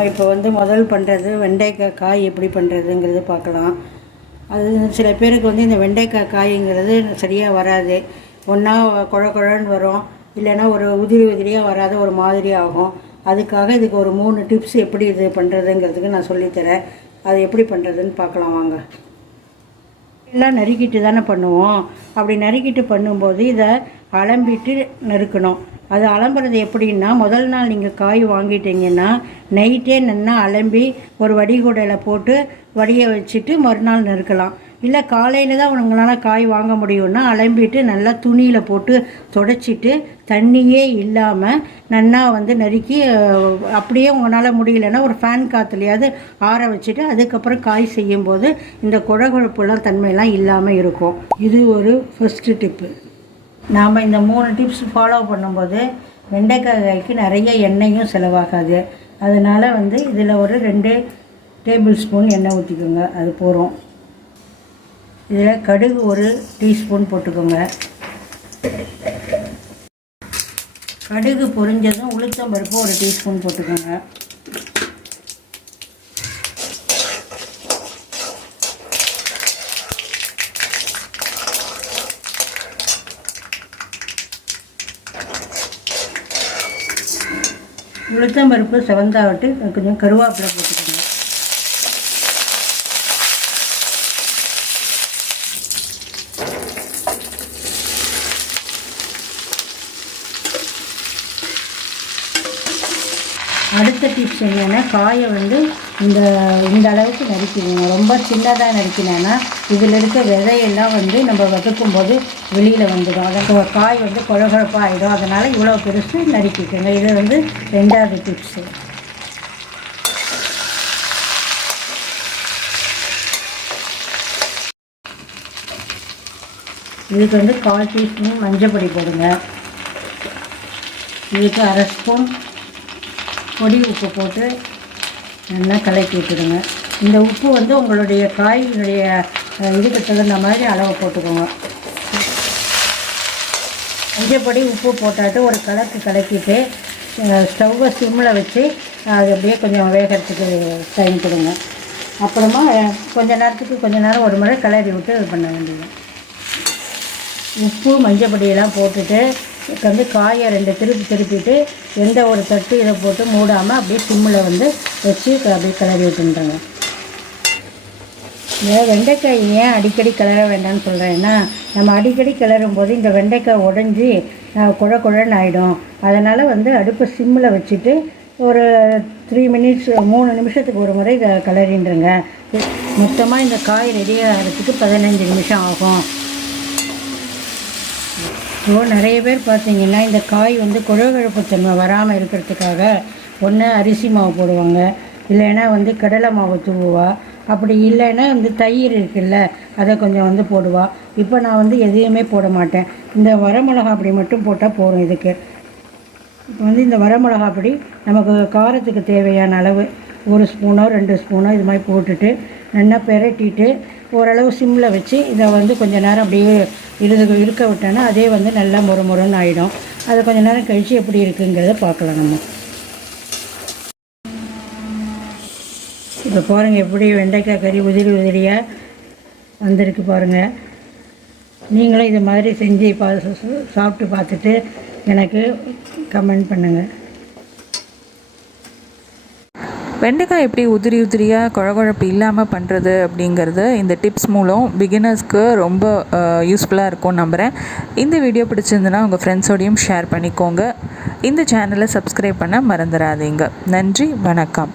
நம்ம இப்போ வந்து முதல் பண்ணுறது வெண்டைக்காய் காய் எப்படி பண்ணுறதுங்கிறது பார்க்கலாம். அது சில பேருக்கு வந்து இந்த வெண்டைக்காய் காய்ங்கிறது சரியாக வராது. ஒன்றா குழ குழன்னு வரும். இல்லைன்னா ஒரு உதிரி உதிரியாக வராத ஒரு மாதிரி ஆகும். அதுக்காக இதுக்கு ஒரு மூணு டிப்ஸ் எப்படி இது பண்ணுறதுங்கிறதுக்கு நான் சொல்லித்தரேன். அது எப்படி பண்ணுறதுன்னு பார்க்கலாம் வாங்க. எல்லாம் நறுக்கிட்டு தானே பண்ணுவோம். அப்படி நறுக்கிட்டு பண்ணும்போது இதை அலம்பிட்டு நறுக்கணும். அது அலம்புறது எப்படின்னா முதல் நாள் நீங்கள் காய் வாங்கிட்டீங்கன்னா நைட்டே நின்னா அலம்பி ஒரு வடிகுடையில் போட்டு வடியை வச்சுட்டு மறுநாள் நறுக்கலாம். இல்லை காலையில் தான் உங்களால் காய் வாங்க முடியும்னா அலம்பிட்டு நல்லா துணியில் போட்டு தொடச்சிட்டு தண்ணியே இல்லாமல் நன்னா வந்து நறுக்கி அப்படியே உங்களால் முடியலன்னா ஒரு ஃபேன் காற்றுலையாவது ஆற வச்சுட்டு அதுக்கப்புறம் காய் செய்யும்போது இந்த குழகுழப்புலாம் தன்மையெல்லாம் இல்லாமல் இருக்கும். இது ஒரு ஃபஸ்ட்டு டிப்பு நாம் இந்த மூணு டிப்ஸ் ஃபாலோ பண்ணும்போது வெண்டைக்காய் காய்க்கு நிறைய எண்ணெயும் செலவாகாது. அதனால் வந்து இதில் ஒரு ரெண்டு டேபிள் ஸ்பூன் எண்ணெய் ஊற்றிக்கோங்க அது போகிறோம் இதில் கடுகு ஒரு டீஸ்பூன் போட்டுக்கோங்க. கடுகு பொரிஞ்சதும் உளுத்தம் பருப்பு ஒரு டீஸ்பூன் போட்டுக்கோங்க. உளுத்தம் பருப்பு செவந்தாவிட்டு கொஞ்சம் கருவேப்பிலை போட்டுக்கோங்க. அடுத்த டிப்ஸ் என்னென்னா காயை வந்து இந்த இந்த அளவுக்கு நறுக்கிடுவோம் ரொம்ப சின்னதாக நறுக்கினேன்னா இதில் இருக்க விதையெல்லாம் வந்து நம்ம வதக்கும் போது வெளியில் வந்துடும். அதை காய் வந்து குழகுழப்பாக ஆகிடும் அதனால் இவ்வளோ பெருசு நறுக்கிக்கோங்க. இது வந்து ரெண்டாவது டிப்ஸு இதுக்கு வந்து கால் டீஸ்பூன் மஞ்சள் பொடி போடுங்க. இதுக்கு அரை ஸ்பூன் பொடி உப்பு போட்டு நல்லா கலக்கி விட்டுடுங்க. இந்த உப்பு வந்து உங்களுடைய காயினுடைய இதுக்கு தகுந்த மாதிரி அளவு போட்டுக்கோங்க. மஞ்சப்பொடி உப்பு போட்டாட்டு ஒரு கலக்கு கலக்கிட்டு ஸ்டவ்வை சிம்மில் வச்சு அது அப்படியே கொஞ்சம் வேகிறதுக்கு டைம் கொடுங்க. அப்புறமா கொஞ்ச நேரத்துக்கு கொஞ்ச நேரம் ஒரு முறை கிளறி விட்டு இது பண்ண வேண்டியது உப்பு மஞ்சப்பொடியெல்லாம் போட்டுட்டு வந்து காயை ரெண்டு திருப்பி திருப்பிட்டு எந்த ஒரு தட்டு இதை போட்டு மூடாமல் அப்படியே சிம்மில் வந்து வச்சு அப்படியே கிளறி விட்டுன்றாங்க இந்த வெண்டைக்காய் ஏன் அடிக்கடி கிளற வேண்டாம்னு சொல்கிறேன்னா நம்ம அடிக்கடி கிளறும் போது இந்த வெண்டைக்காய் உடஞ்சி குழ குழன்னு ஆகிடும் அதனால் வந்து அடுப்பு சிம்மில் வச்சுட்டு ஒரு த்ரீ மினிட்ஸ் மூணு நிமிஷத்துக்கு ஒரு முறை இதை கிளறின்றுங்க. மொத்தமாக இந்த காய் ரெடி ஆகிறதுக்கு பதினஞ்சு நிமிஷம் ஆகும். ஸோ நிறைய பேர் பார்த்தீங்கன்னா இந்த காய் வந்து குழகுழப்புத்தன்மை வராமல் இருக்கிறதுக்காக ஒன்று அரிசி மாவு போடுவாங்க. இல்லைன்னா வந்து கடலை மாவு தூவுவா. அப்படி இல்லைன்னா வந்து தயிர் இருக்குல்ல அதை கொஞ்சம் வந்து போடுவா. இப்போ நான் வந்து எதையுமே போட மாட்டேன். இந்த வரமிளகா அப்படி மட்டும் போட்டால் போதும் இதுக்கு. இப்போ வந்து இந்த வரமிளகா அப்படி நமக்கு காரத்துக்கு தேவையான அளவு. ஒரு ஸ்பூனோ ரெண்டு ஸ்பூனோ இது மாதிரி போட்டுட்டு நல்லா பெரட்டிட்டு ஓரளவு சிம்மில் வச்சு இதை வந்து கொஞ்சம் நேரம் அப்படியே இழுது இருக்க விட்டோன்னா அதே வந்து நல்லா முறு முறுன்னு ஆகிடும் அதை கொஞ்சம் நேரம் கழித்து எப்படி இருக்குங்கிறத பார்க்கலாம் நம்ம. இப்போ பாருங்கள் எப்படி வெண்டைக்காய் கறி உதிரி உதிரியாக வந்திருக்கு பாருங்கள் நீங்களும் இது மாதிரி செஞ்சு பா சாப்பிட்டு பார்த்துட்டு எனக்கு கமெண்ட் பண்ணுங்கள் வெண்டைக்காய் எப்படி உதிரி உதிரியாக குழகுழப்பு இல்லாமல் பண்ணுறது அப்படிங்கிறது இந்த டிப்ஸ் மூலம் பிகினர்ஸ்க்கு ரொம்ப யூஸ்ஃபுல்லாக இருக்கும் நம்புகிறேன் இந்த வீடியோ பிடிச்சிருந்துன்னா உங்கள் ஃப்ரெண்ட்ஸோடையும் ஷேர் பண்ணிக்கோங்க. இந்த சேனலை சப்ஸ்கிரைப் பண்ண மறந்துடாதீங்க. நன்றி வணக்கம்.